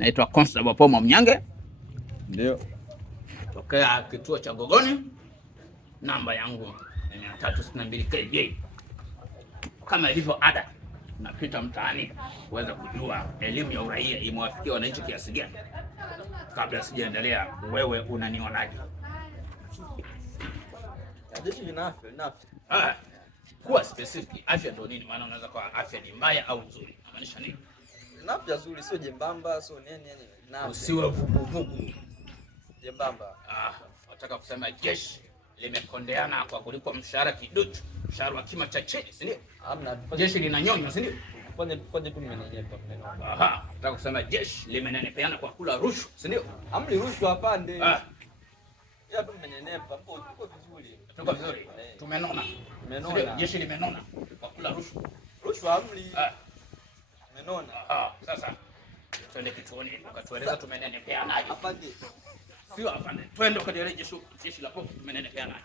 Naitwa Constable Pomo Mnyange. Ndio. Tokea kituo cha Gogoni. Namba yangu ni 362 KJ. Kama ilivyo ada, napita mtaani kuweza kujua elimu ya uraia imewafikia wananchi kiasi gani. Kabla sijaendelea, wewe unanionaje? Jeshi lina afya. Kuwa specific, afya ndio nini? Maana unaweza kwa afya ni mbaya au nzuri. Inamaanisha nini? Lina afya nzuri, sio jembamba, sio nini. Usiwe vuguvugu. Jembamba. Nataka kusema jeshi limekondeana kwa kulipwa mshahara kiduchu, mshahara wa kima cha chini, si ndio? Hamna. Jeshi linanyonya, si ndio? Fanye tu mmenenepa. Nataka kusema jeshi limenenepeana kwa kula rushwa, si ndio? Amli rushwa apande. Ya tu mmenenepa, tuko vizuri. Tuko vizuri. Tumenona. Jeshi limenona kwa kula rushwa. Rushwa amli. Menona. Sasa twende kituoni ukatueleza tumenenepeanaje. Apande. Sio afande. Twende kwa jeshi la polisi tumenenepeanaje.